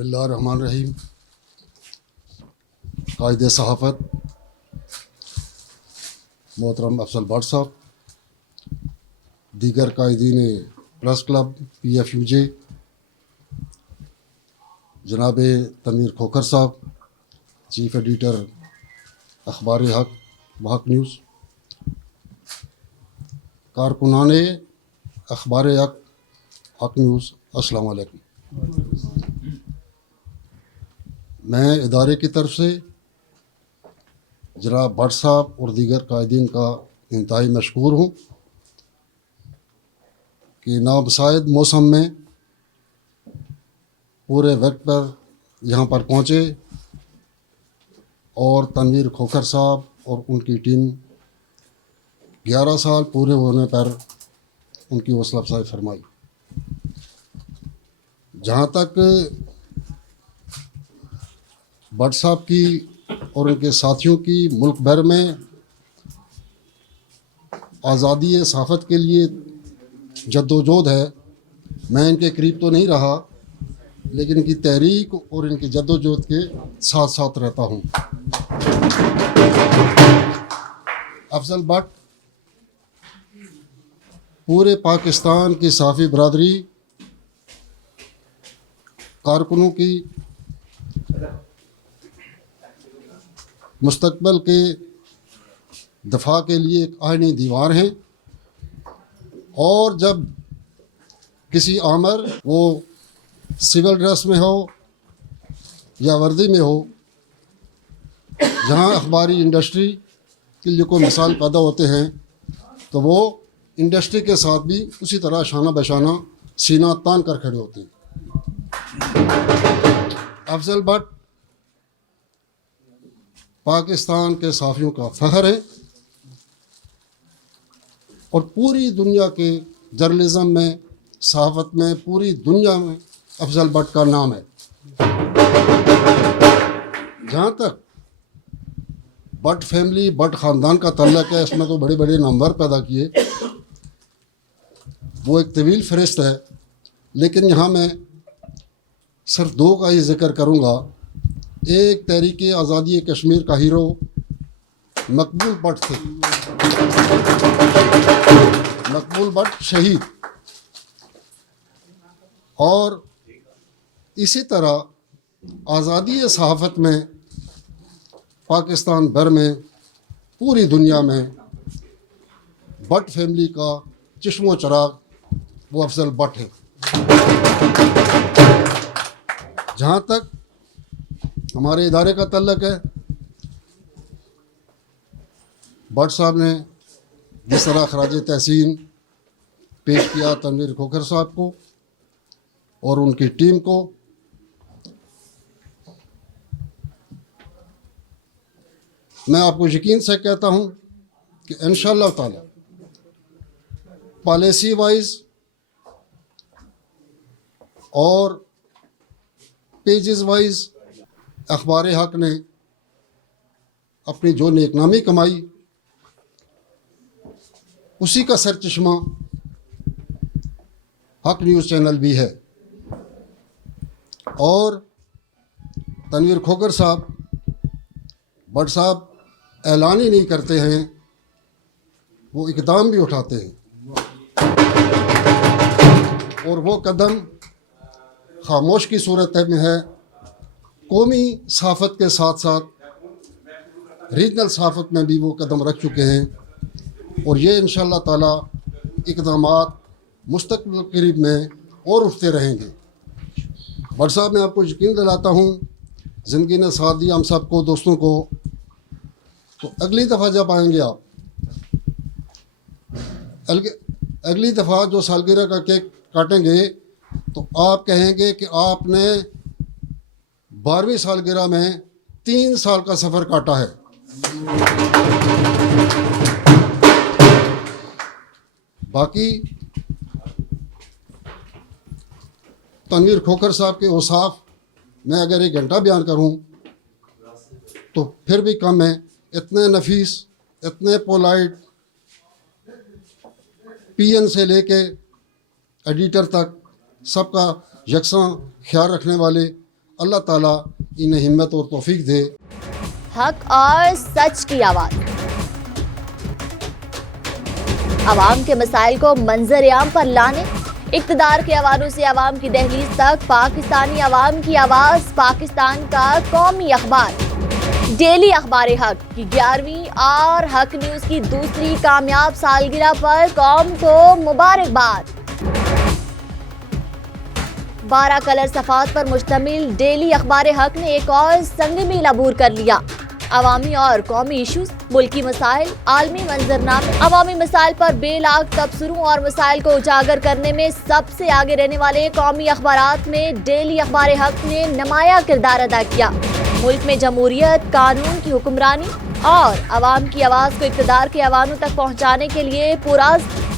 बिस्मिल्लाहिर्रहमानिर्रहीम। कायदे सहाफ़त मोहतरम अफजल भट्ट साहब, दीगर कायदीन प्रेस क्लब PFUJ, जनाब तनवीर खोखर साहब, चीफ एडिटर अखबार हक न्यूज़, कारकुनान अखबार हक न्यूज़, अस्सलाम वालेकुम। मैं इदारे की तरफ से जनाब भट्ट साहब और दीगर कायदीन का इंतहाई मशकूर हूँ कि नाबसाइद मौसम में पूरे वक्त पर यहाँ पर पहुँचे और तनवीर खोखर साहब और उनकी टीम 11 साल पूरे होने पर उनकी हौसला अफजाई फरमाई। जहाँ तक भट्ट साहब की और उनके साथियों की मुल्क भर में आज़ादी सहाफ़त के लिए जद्दोजहद है, मैं इनके करीब तो नहीं रहा, लेकिन इनकी तहरीक और इनकी जद्दोजहद के साथ साथ रहता हूँ। अफजल भट्ट पूरे पाकिस्तान की सहाफ़ी बरादरी, कारकुनों की मुस्तकबिल के दफा के लिए एक आईनी दीवार हैं और जब किसी आमर वो सिविल ड्रेस में हो या वर्दी में हो, जहाँ अखबारी इंडस्ट्री के लिए कोई मिसाल पैदा होते हैं तो वो इंडस्ट्री के साथ भी उसी तरह शाना बशाना सीना तान कर खड़े होते हैं। अफजल भट्ट पाकिस्तान के सहाफ़ियों का फ़ख्र है और पूरी दुनिया के जर्नलिज़म में, सहाफ़त में, पूरी दुनिया में अफजल भट्ट का नाम है। जहाँ तक भट्ट फैमिली, भट्ट ख़ानदान का तल्लुक़ है, इसमें तो बड़े बड़े नामवर पैदा किए, वो एक तवील फ़हरिस्त है, लेकिन यहाँ मैं सिर्फ 2 का ही ज़िक्र करूँगा। एक तहरीक आज़ादी कश्मीर का हीरो मकबूल भट्ट थे। मकबूल भट्ट शहीद, और इसी तरह आज़ादी सहाफ़त में पाकिस्तान भर में, पूरी दुनिया में भट्ट फैमिली का चश्मो चराग वो अफजल भट्ट है। जहाँ तक हमारे इदारे का तल्लुक़ है, भट्ट साहब ने जिस तरह खराज तहसीन पेश किया तनवीर खोखर साहब को और उनकी टीम को, मैं आपको यकीन से कहता हूँ कि इंशाअल्लाह ताला पॉलिसी वाइज और पेजेस वाइज अखबार हक ने अपनी जो नेकनामी कमाई, उसी का सरचश्मा हक न्यूज़ चैनल भी है। और तनवीर खोखर साहब, भट्ट साहब ऐलान ही नहीं करते हैं, वो इक़दाम भी उठाते हैं, और वो कदम खामोश की सूरत में है। कौमी सहाफ़त के साथ साथ रीजनल सहाफ़त में भी वो कदम रख चुके हैं, और ये इंशाअल्लाह ताला इक़दामात मुस्तक़बिल करीब में और उठते रहेंगे। भट्ट साहब, मैं आपको यकीन दिलाता हूँ, ज़िंदगी ने साथ दिया हम सबको, दोस्तों को, तो अगली दफ़ा जब आएंगे आप, अगली दफ़ा जो सालगिरह का केक काटेंगे, तो आप कहेंगे कि आपने 12वीं सालगिरह में 3 साल का सफ़र काटा है। बाकी तनवीर खोखर साहब के औसाफ मैं अगर 1 घंटा बयान करूं तो फिर भी कम है। इतने नफीस, इतने पोलाइट, PN से लेके एडिटर तक सबका यकसां ख्याल रखने वाले, अल्लाह ताला इन्हें हिम्मत और तौफीक दे। हक और सच की आवाज, आवाम के मसाइल को मंजर-ए-आम पर लाने, इक्तदार के हवालों से आवाम की दहलीज तक पाकिस्तानी आवाम की आवाज, पाकिस्तान का कौमी अखबार डेली अखबार हक की 11वीं और हक न्यूज की दूसरी कामयाब सालगिरह पर कौम को मुबारकबाद। 12 कलर सफात पर मुश्तमिल डेली अखबार हक ने एक और संग मील अबूर कर लिया। अवामी और कौमी इशूज, मुल्की मसाइल, आलमी मंजरनामे, अवामी मसाइल पर बेलाग तबसरों और मसाइल को उजागर करने में सबसे आगे रहने वाले कौमी अखबारात में डेली अखबार हक ने नुमाया किरदार अदा किया। मुल्क में जमहूरियत, कानून की हुक्मरानी और अवाम की आवाज़ को इक़्तिदार के ऐवानों तक पहुँचाने के लिए पुरअज़्म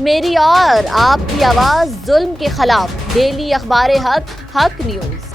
मेरी और आपकी आवाज़ जुल्म के खिलाफ डेली अखबार हक, हक न्यूज़।